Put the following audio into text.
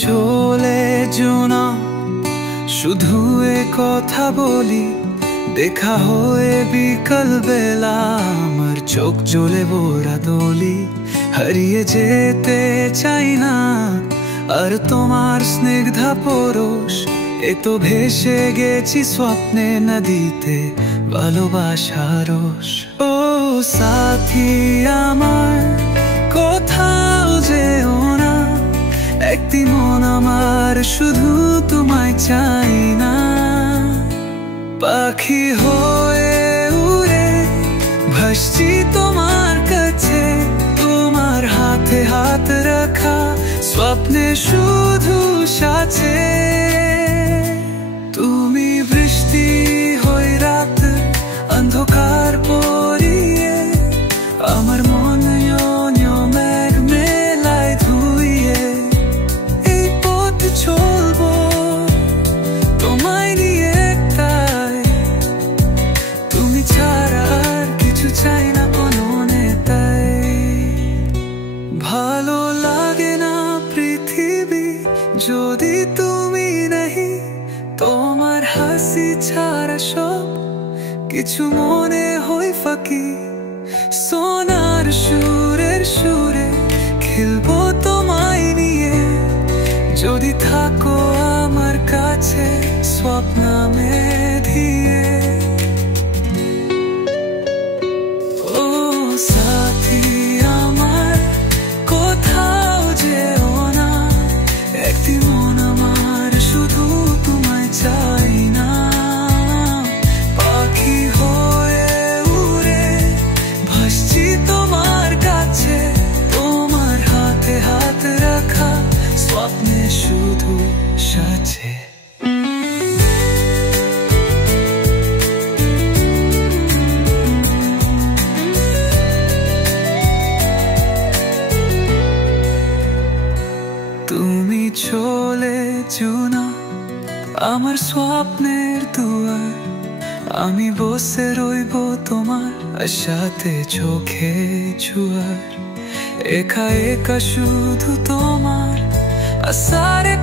চলে যেও না, শুধু এ কথা বলি, দেখা হয়ে বিকাল বেলা আমার চোখ জ্বলে ভরা দলি। হারিয়ে যেতে চাই না আর তোমার স্নিগ্ধা পরশ, এ তো ভেসে গেছি স্বপ্নে নদীতে ভালোবাসার রস। ও সাথী আমার, কোথাও যেও না, একদিন মন আমার শুধু তোমায় চাই না। পাখি হয়ে উড়ে ভাসছি তোমার কাছে, তোমার হাতে হাত রাখা স্বপ্নে শুধু সাথে। তুমি বৃষ্টি হয়ে রাত অন্ধকার পরিয়ে, আমার মন মেঘ মেলায় ধুইয়ে, এই পথ চলবো তোমায় নিয়ে তাই। তুমি ছাড়া আর কিছু চাই না কোনো নেতাই। ভালো লাগে না পৃথিবী যদি তুমি নেই, তোমার হাসি ছাড়া সব কিছু মনে হয় ফাঁকি। সোনার সুরের সুরে খেলবো তোমায় নিয়ে, যদি থাকো আমার কাছে স্বপ্নে দিয়ে। ও সাথী আমার, কোথাও যেও না, একদিন মন আমার শুধু তোমায় চাই না। পাখি হয়ে উড়ে ভাসছি তোমার কাছে, তোমার হাতে হাত রাখা স্বপ্নে শুধু সাথে। তুমি চলে যেও না আমার স্বপ্নের দুয়ার, আমি বসে রইব তোমার আশাতে চোখে জোয়ার। একা একা শুধু তোমার আশারে